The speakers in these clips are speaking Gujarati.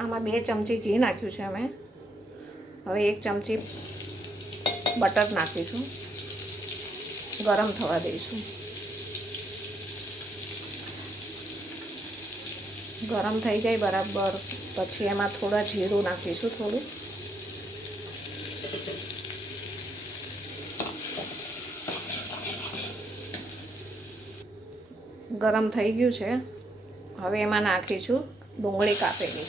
આમાં 2 ચમચી ઘી નાખ્યું છે અમે. હવે 1 ચમચી બટર નાખીશું, ગરમ થવા દઈશું. ગરમ થઈ જાય બરાબર પછી એમાં થોડા જીરું નાખીશું. થોડું ગરમ થઈ ગયું છે. હવે એમાં નાખીશું ડુંગળી કાપેલી.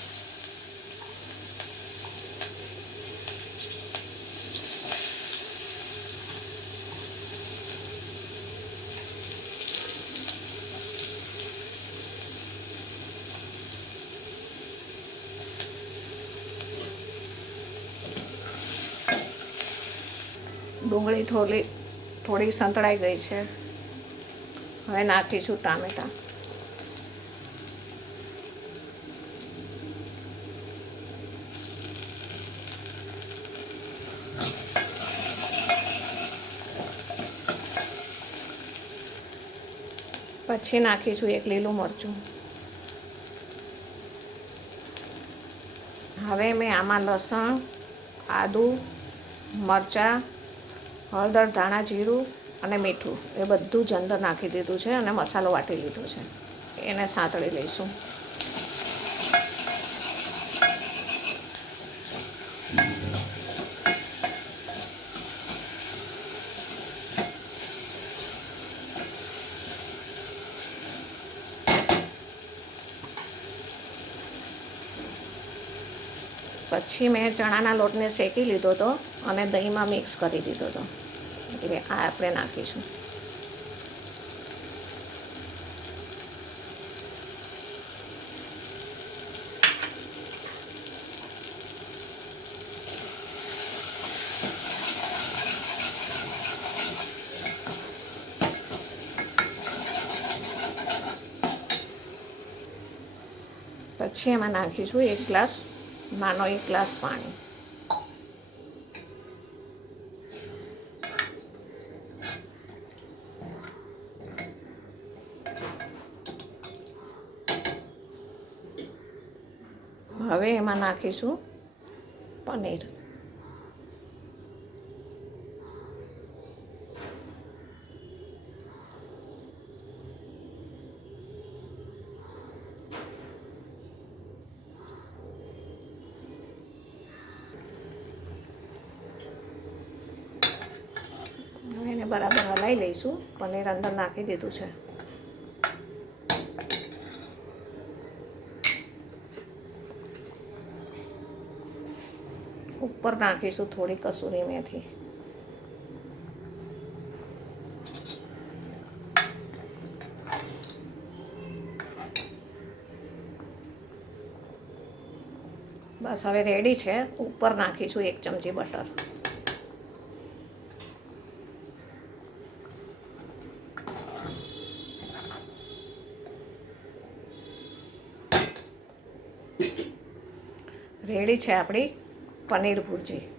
ડુંગળી થોડી સંતળાઈ ગઈ છે. હવે નાખીશું ટામેટાં. પછી નાખીશું 1 લીલું મરચું. હવે મેં આમાં લસણ, આદું, મરચાં, હળદર, ધાણા, જીરું અને મીઠું એ બધું જ અંદર નાખી દીધું છે અને મસાલો વાટી લીધો છે. એને સાંતળી લઈશું. પછી મેં ચણાના લોટને શેકી લીધો હતો અને દહીંમાં મિક્સ કરી દીધો હતો. એટલે આ આપણે નાખીશું. પછી એમાં નાખીશું 1 ગ્લાસ, નાનો 1 ગ્લાસ પાણી. હવે એમાં નાખીશું પનીર. એને બરાબર હલાવી લઈશું. પનીર અંદર નાખી દીધું છે. ઉપર નાખીશું થોડી કસૂરી મેથી. બસ હવે રેડી છે. ઉપર નાખીશું 1 ચમચી બટર. રેડી છે આપણી પનીર ભુરજી.